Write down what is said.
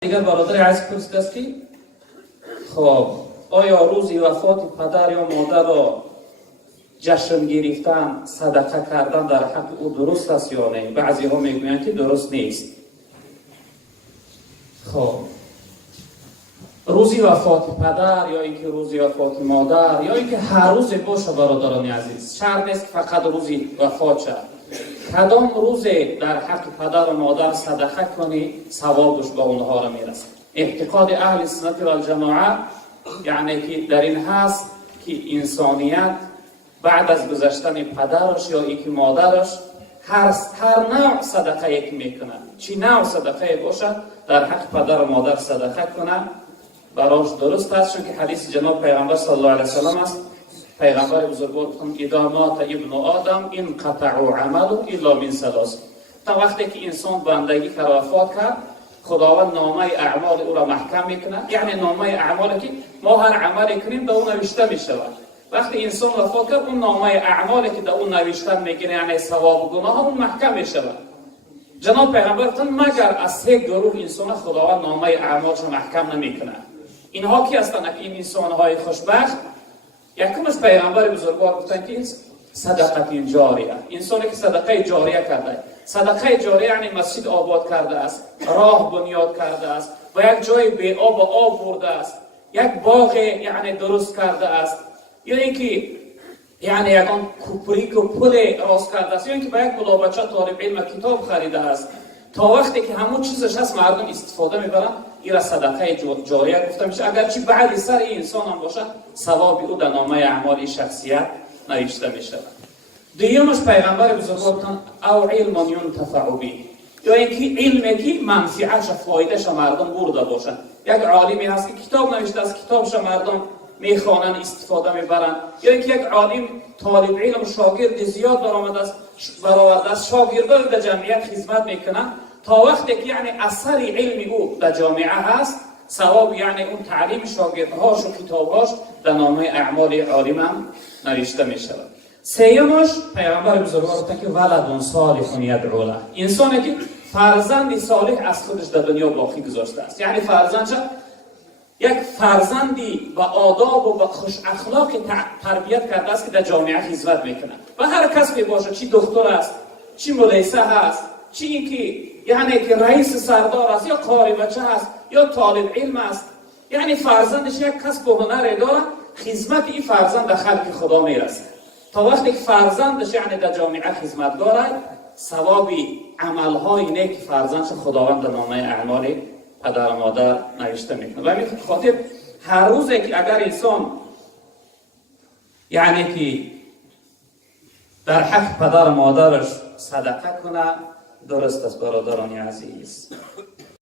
دیگر برادر عزیز پرسیده است که خب آیا روزی وفات پدر یا مادر را جشن گرفتن، صدقه کردن در حق او درست است یا نه؟ بعضی ها میگویند که درست نیست. خب روزی وفات پدر یا اینکه روزی وفات مادر یا اینکه هر روز باشه برادران عزیز، شرط نیست که فقط روزی وفات شد. کدام روز در حق پدر و مادر صدقه کنی ثوابش به اونها را میرسه. اعتقاد اهل سنت و الجماعه یعنی که در این هست که انسانیت بعد از گذشتن پدرش یا اینکه مادرش هر نوع صدقه یک میکنه، چی نوع صدقه باشه در حق پدر و مادر صدقه کنه براش درست است، چون که حدیث جناب پیغمبر صلی الله علیه و سلم است. پیغمبر بزرگوار گفتند اذا مات ابن آدم انقطع عمله الا من ثلاث. تا وقتی که انسان بندگی کرد وفات کرد، خداوند نامه اعمال او را محکم میکنه. یعنی نامه اعمالی که ما هر عملی کنیم به اون نوشته میشود. وقتی انسان وفات کرد، اون نامه اعمالی که در اون نوشته میگیره، یعنی ثواب و گناه، اون محکم میشود. جناب پیغمبر گفتند مگر از سه گروه انسان خداوند نامه اعمالش محکم نمیکنه. اینها کی هستند؟ این انسان‌های خوشبخت. یکمش پیغمبر بزرگوار گفتند که صدقه جاریه، انسانی که صدقه جاریه کرده. صدقه جاریه یعنی مسجد آباد کرده است، راه بنیاد کرده است، و یک جای بی آب آب برده است، یک باغ یعنی درست کرده است، یا اینکه یعنی یکان کوپریک و پل راست کرده است، یا اینکه به یک بچه طالب علم کتاب خریده است. تا وقتی که همون چیزش هست مردم استفاده میبرن، این را صدقه جاریه گفته میشه. اگرچه بعد سر این انسان هم باشه، ثواب او در نامه اعمال شخصیت نوشته میشه. دویمش پیغمبر بزرگوار گفتند او علم ينتفع به، یا اینکه علمی که منفعتش فایدهش مردم برده باشه. یک عالمی هست که کتاب نوشته است، کتابش مردم میخوانن استفاده میبرن، یا اینکه یک عالم طالب علم شاگرد زیاد برآورده است، شاگردان در جمعیت خدمت میکنه. تا وقتی که یعنی اثر علم او در جامعه هست، ثواب یعنی اون تعلیم شاگردهاش و کتابهاش در نامه اعمال عالم هم نوشته میشود. سیمش پیغمبر بزرگوار گفتند که ولد صالح یدعو له، انسانی که فرزند صالح از خودش در دنیا باقی گذاشته است. یعنی فرزندش یک فرزندی با آداب و با خوش اخلاق تربیت کرده است که در جامعه خدمت میکنه. و هر کس باشه، چی دکتر است، چی مدرسه هست، چی اینکه یعنی که رئیس سردار است، یا قاری بچه است، یا طالب علم است، یعنی فرزندش یک کسب و هنر داره، خدمت این فرزند در خلق خدا میرسه. تا وقتی که فرزندش یعنی در جامعه خدمتگار، ثواب عملهای نیک فرزندش خداوند در نامه اعمال پدر و مادر نوشته میکنه. و همین خاطر هر روزی که اگر انسان یعنی که در حق پدر و مادرش صدقه کنه، درست است برادران عزیز.